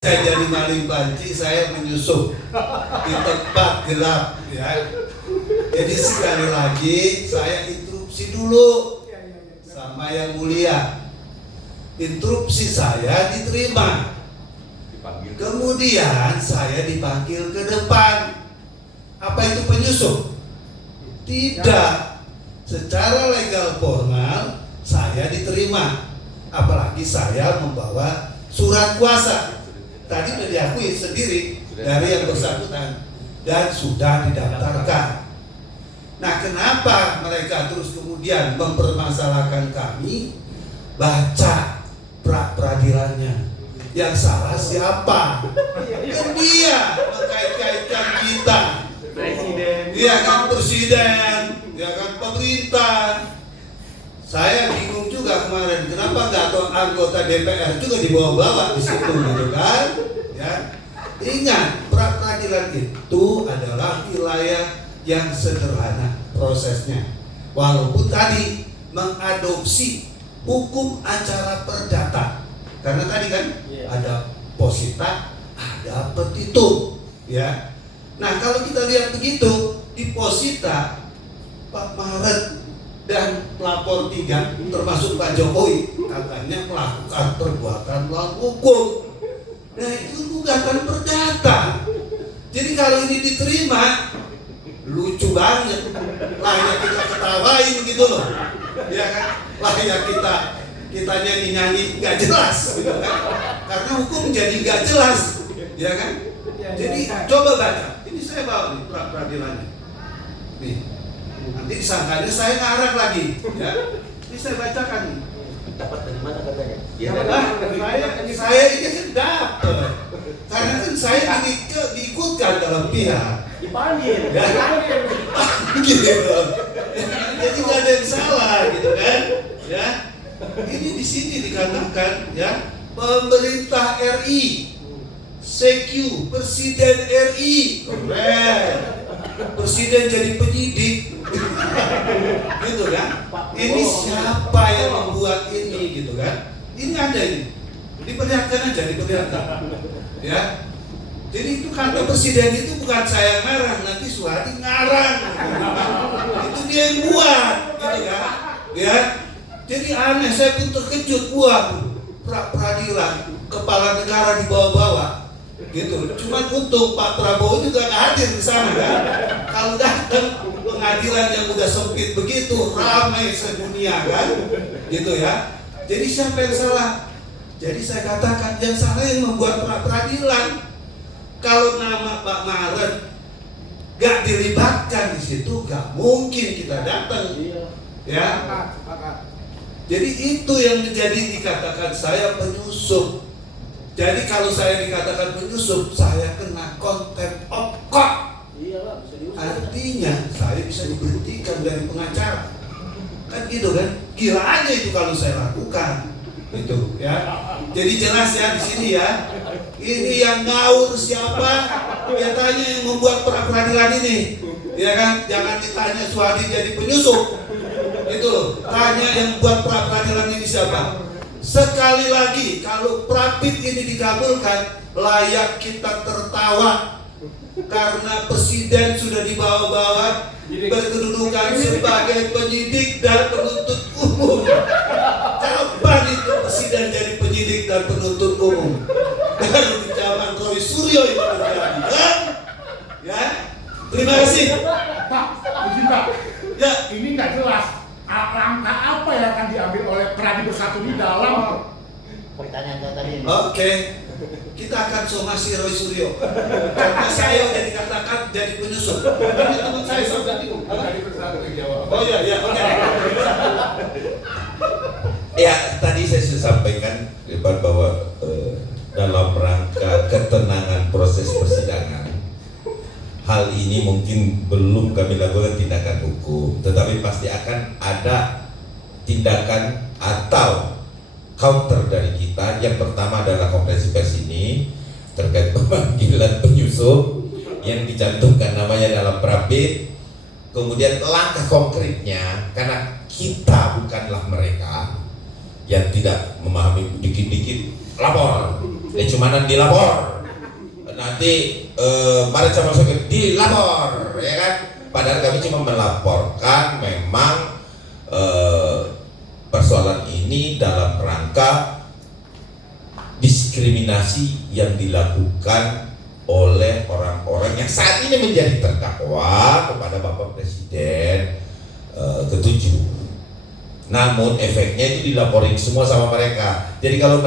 Saya jadi maling panci, saya menyusup di tempat gelap, ya. Jadi sekali lagi saya interupsi dulu sama yang mulia. Interupsi saya diterima. Kemudian saya dipanggil ke depan. Apa itu penyusup? Tidak. Secara legal formal saya diterima. Apalagi saya membawa surat kuasa. Tadi sudah diakui sendiri dari yang bersangkutan dan sudah didaftarkan. Nah, kenapa mereka terus kemudian mempermasalahkan kami? Baca pra-peradilannya. Yang salah siapa? Kan dia mengkait-kaitkan kita. Presiden. Dia kan presiden, dia kan pemerintah. Saya bingung juga kemarin, kenapa nggak anggota DPR juga dibawa-bawa di situ, gitu kan? Ya, ingat pra-peradilan itu adalah wilayah yang sederhana prosesnya. Walaupun tadi mengadopsi hukum acara perdata, karena tadi kan ada posita, ada petitum, ya. Nah, kalau kita lihat begitu di posita, Pak Maret dan pelapor 3 termasuk Pak Jokowi katanya melakukan perbuatan melawan hukum. Nah, itu gugatan perdata. Jadi kalau ini diterima, lucu banget, layak kita ketawain gitu loh, ya kan? Layak kita nyanyi nggak jelas, gitu kan? Karena hukum jadi nggak jelas, ya kan? Jadi coba baca. Ini saya bawa nih pra-peradilannya. Nih. Nanti disangkanya saya ngarang lagi, ya. Ini saya bacakan nih. Dapat dari mana katanya? Saya ini kan dapat. Karena kan saya diikutkan dalam pihak. Dipanggil. Ya. Gitu. Jadi nggak ada yang salah, gitu kan? Ya. Ini di sini dikatakan, ya, pemerintah RI, CQ, Presiden RI, keren. Presiden jadi penyidik, gitu kan? Ini siapa yang membuat ini, gitu kan? Ini ada ini, diperlihatkan aja, diperlihatkan, ya. Jadi itu kata presiden itu bukan saya ngarang, nanti Suhadi ngarang, itu dia yang buat, gitu kan? Ya. Jadi aneh, saya pun terkejut, buat pra-peradilan kepala negara dibawa-bawa. Gitu. Cuman untuk Pak Prabowo juga nggak hadir di sana kan. Kalau datang pengadilan yang udah sempit begitu, ramai sedunia kan, gitu ya. Jadi siapa yang salah? Jadi saya katakan yang salah yang membuat peradilan. Kalau nama Pak Maret nggak dilibatkan di situ, nggak mungkin kita datang, ya. Jadi itu yang menjadi dikatakan saya penyusup. Jadi kalau saya dikatakan penyusup, saya kena contempt of court. Iyalah, bisa diusir. Artinya saya bisa diberhentikan dari pengacara. Kan gitu kan? Gila aja itu kalau saya lakukan. Itu ya. Jadi jelas ya di sini ya. Ini yang ngaur siapa? Ya tanya yang membuat pra-peradilan ini. Ya kan? Jangan ditanya Suhadi jadi penyusup. Itu loh. Tanya yang buat pra-peradilan ini siapa? Sekali lagi, kalau prapit ini dikabulkan, layak kita tertawa karena presiden sudah dibawa-bawa berkedudukan sebagai penyidik dan penuntut umum. Kapan itu presiden jadi penyidik dan penuntut umum? Baru di zaman Roy Suryo itu terjadi, kan? Ya, terima kasih. Pak, izin Pak. Ya, Ini nggak jelas. Langkah apa yang akan diambil oleh Pradi Bersatu di dalam Pertanyaan saya tadi ini. oke. Kita akan somasi Roy Suryo karena saya udah dikatakan jadi penyusup. Ini teman saya sampai bingung. Pradi Bersatu yang jawab? Oh iya, iya, oke. Ya, tadi saya sudah sampaikan bahwa dalam rangka ketenangan proses persidangan, hal ini mungkin belum kami lakukan tindakan hukum, tetapi pasti akan ada tindakan atau counter dari kita. Yang pertama adalah konferensi pers ini terkait pemanggilan penyusup yang dicantumkan namanya dalam prapit. Kemudian langkah konkretnya, karena kita bukanlah mereka yang tidak memahami dikit-dikit lapor, cumanan dilapor. Nanti mari sama sakit dilapor, ya kan? Padahal kami cuma melaporkan memang persoalan ini dalam rangka diskriminasi yang dilakukan oleh orang-orang yang saat ini menjadi terdakwa kepada Bapak Presiden ke-7. Namun efeknya itu dilaporin semua sama mereka. Jadi kalau